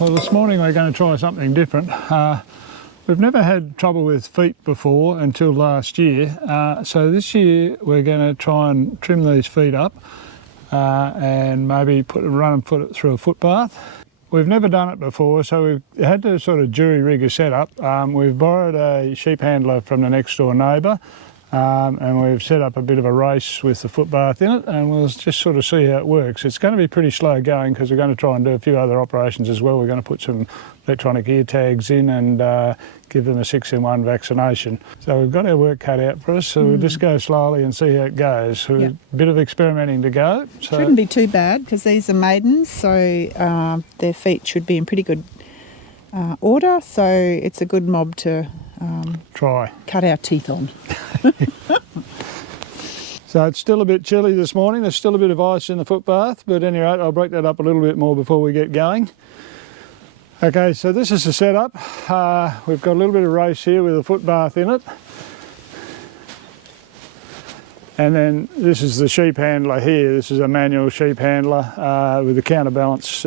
Well, this morning we're going to try something different. We've never had trouble with feet before until last year, so this year we're going to try and trim these feet up and maybe run and put it through a footbath. We've never done it before, so we've had to sort of jury-rig a setup. We've borrowed a sheep handler from the next door neighbour, and we've set up a bit of a race with the footbath in it, and we'll just sort of see how it works. It's going to be pretty slow going because we're going to try and do a few other operations as well. We're going to put some electronic ear tags in and give them a 6-in-1 vaccination. So we've got our work cut out for us, so we'll just go slowly and see how it goes. So a bit of experimenting to go. So shouldn't be too bad because these are maidens, so their feet should be in pretty good order, so it's a good mob to try. Cut our teeth on. So it's still a bit chilly this morning. There's still a bit of ice in the footbath, but anyway, I'll break that up a little bit more before we get going. Okay, so this is the setup. We've got a little bit of race here with a footbath in it. And then this is the sheep handler here. This is a manual sheep handler with a counterbalance.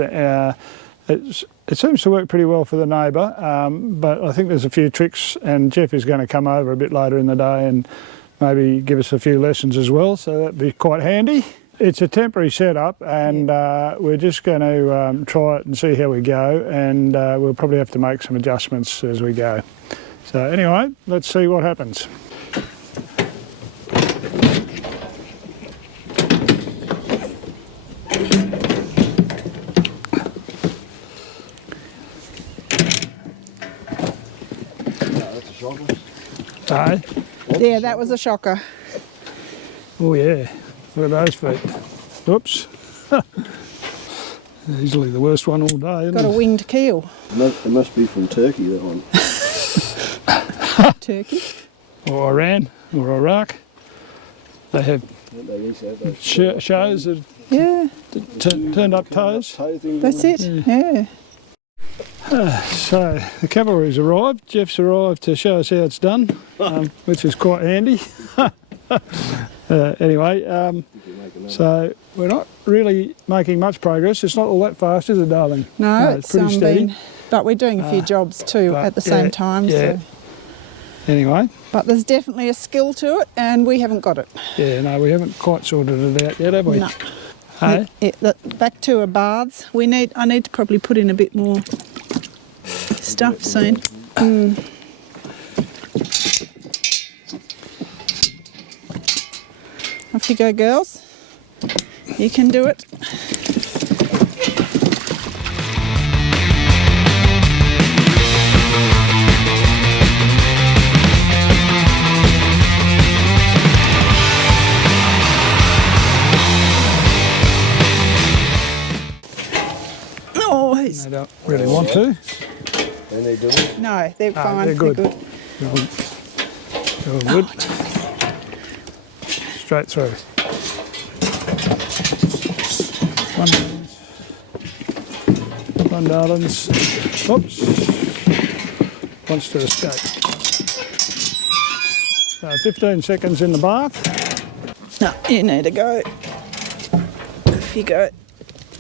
It seems to work pretty well for the neighbour, but I think there's a few tricks, and Jeff is going to come over a bit later in the day and maybe give us a few lessons as well, so that'd be quite handy. It's a temporary setup, and we're just going to try it and see how we go, and we'll probably have to make some adjustments as we go. So anyway, let's see what happens. Aye. Yeah, that was a shocker. Oh yeah, look at those feet. Whoops. Easily the worst one all day, isn't Got a it? winged keel. It must be from Turkey, that one. Turkey? Or Iran, or Iraq. They have shows that turned up toes. That's it, yeah. So the cavalry's arrived. Jeff's arrived to show us how it's done, which is quite handy. Anyway, so we're not really making much progress. It's not all that fast, is it, darling? No, it's pretty steady. But we're doing a few jobs too at the same time. Yeah. So. Anyway. But there's definitely a skill to it, and we haven't got it. Yeah, no, we haven't quite sorted it out yet, have we? No. Hey? Back to our baths. I need to probably put in a bit more stuff soon. Off you go, girls. You can do it. They don't really want to. And they do it? No, they're fine. They're good. They're good. They're all good. Straight through. One darlings. Oops. Wants to escape. So 15 seconds in the bath. No, you need to go. Off you go.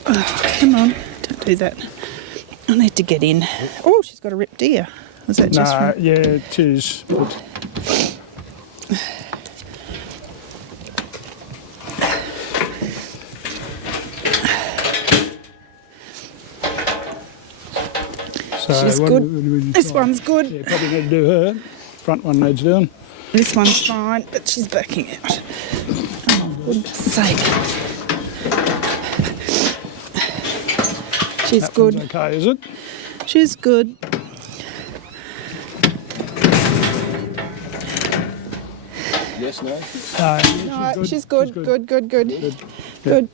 Oh, come on, don't do that. I need to get in. Oh, she's got a ripped ear. Was that just from... yeah, it is. So she's good. This one's good. Yeah, probably need to do her. Front one needs doing. This one's fine, but she's backing out. Oh, goodness sake. She's That good. one's okay, is it? She's good. Yes, no? No, she's good. Good. Good. Good.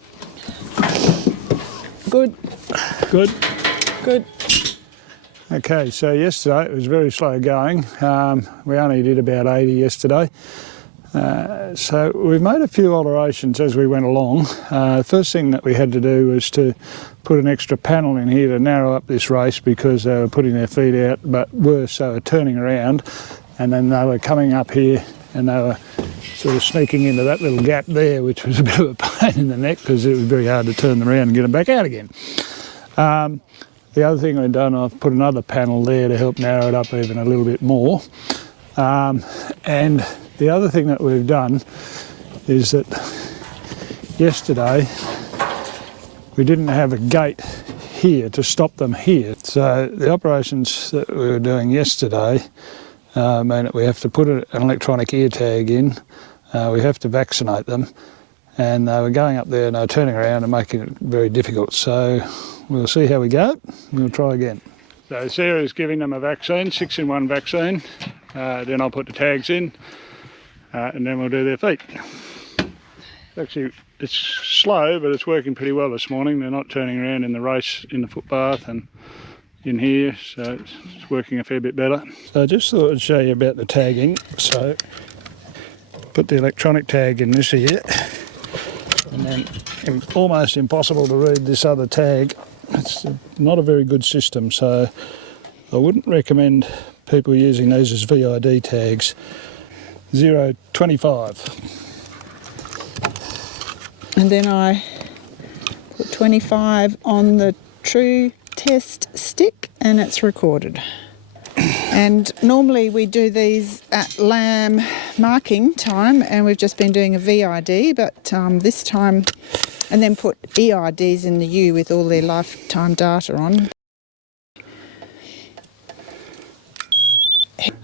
Good. Okay, so yesterday it was very slow going. We only did about 80 yesterday. So we've made a few alterations as we went along. The first thing that we had to do was to put an extra panel in here to narrow up this race because they were putting their feet out, but worse, they were turning around and then they were coming up here and they were sort of sneaking into that little gap there, which was a bit of a pain in the neck because it was very hard to turn them around and get them back out again. The other thing we've done, I've put another panel there to help narrow it up even a little bit more. And the other thing that we've done is that yesterday we didn't have a gate here to stop them here. So the operations that we were doing yesterday mean that we have to put an electronic ear tag in, we have to vaccinate them, and they were going up there and they were turning around and making it very difficult. So we'll see how we go, and we'll try again. So Sarah's giving them a vaccine, 6-in-1 vaccine, then I'll put the tags in, and then we'll do their feet. Actually, it's slow, but it's working pretty well this morning. They're not turning around in the race in the footbath and in here, so it's working a fair bit better. So I just thought I'd show you about the tagging. So put the electronic tag in this here, and then almost impossible to read this other tag. It's not a very good system, so I wouldn't recommend people using these as VID tags. 025. And then I put 25 on the true test stick and it's recorded. And normally we do these at lamb marking time, and we've just been doing a VID, but this time, and then put EIDs in the U with all their lifetime data on.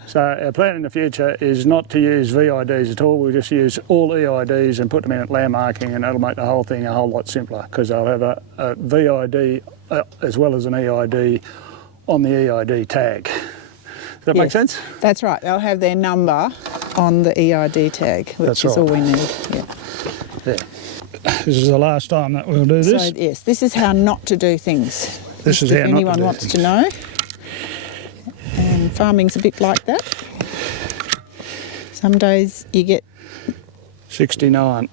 So our plan in the future is not to use VIDs at all. We'll just use all EIDs and put them in at lamb marking, and that'll make the whole thing a whole lot simpler, because they'll have a VID as well as an EID on the EID tag. Does that make sense? That's right. They'll have their number on the EID tag, which is all we need. Yeah. This is the last time that we'll do this. So yes, this is how not to do things. This is how not to do things. If anyone wants to know. And farming's a bit like that. Some days you get 69.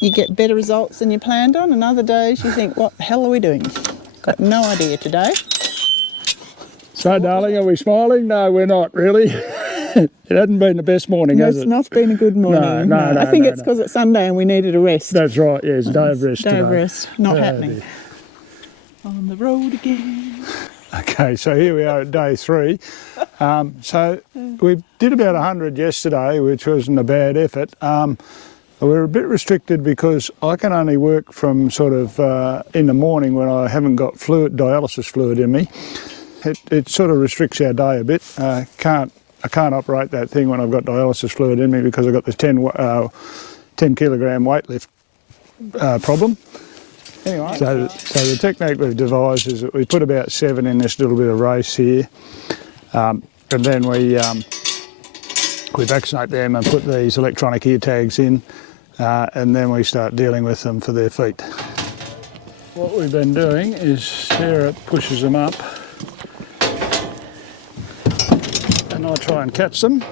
You get better results than you planned on, and other days you think, what the hell are we doing? Got no idea today. So, darling, are we smiling? No, we're not, really. It hasn't been the best morning, has it? It's not been a good morning. No. I think it's because it's Sunday and we needed a rest. That's right, yes, day of rest today. Day of rest, not happening. Dear. On the road again. Okay, so here we are at day 3. So we did about 100 yesterday, which wasn't a bad effort. We're a bit restricted because I can only work from sort of in the morning when I haven't got dialysis fluid in me. It sort of restricts our day a bit. I can't operate that thing when I've got dialysis fluid in me because I've got this 10 kilogram weight lift problem. Anyway, so the technique we've devised is that we put about 7 in this little bit of race here, and then we vaccinate them and put these electronic ear tags in, and then we start dealing with them for their feet. What we've been doing is Sarah pushes them up, and I try and catch them.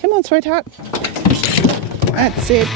Come on, sweetheart. That's it.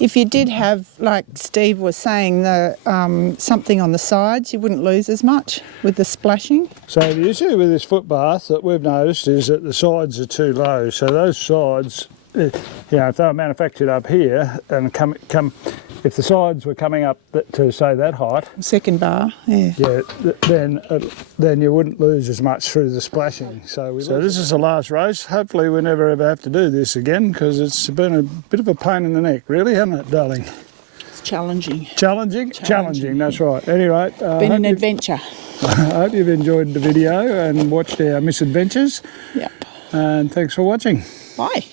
If you did have, like Steve was saying, the something on the sides, you wouldn't lose as much with the splashing. So the issue with this footbath that we've noticed is that the sides are too low. So those sides, if they were manufactured up here and if the sides were coming up to say that height, Second bar, yeah. Then you wouldn't lose as much through the splashing. So this is the last race. Hopefully we never ever have to do this again, because it's been a bit of a pain in the neck, really, hasn't it, darling? It's challenging. Challenging, that's right. Anyway, Been an adventure. I hope you've enjoyed the video and watched our misadventures. Yep. And thanks for watching. Bye.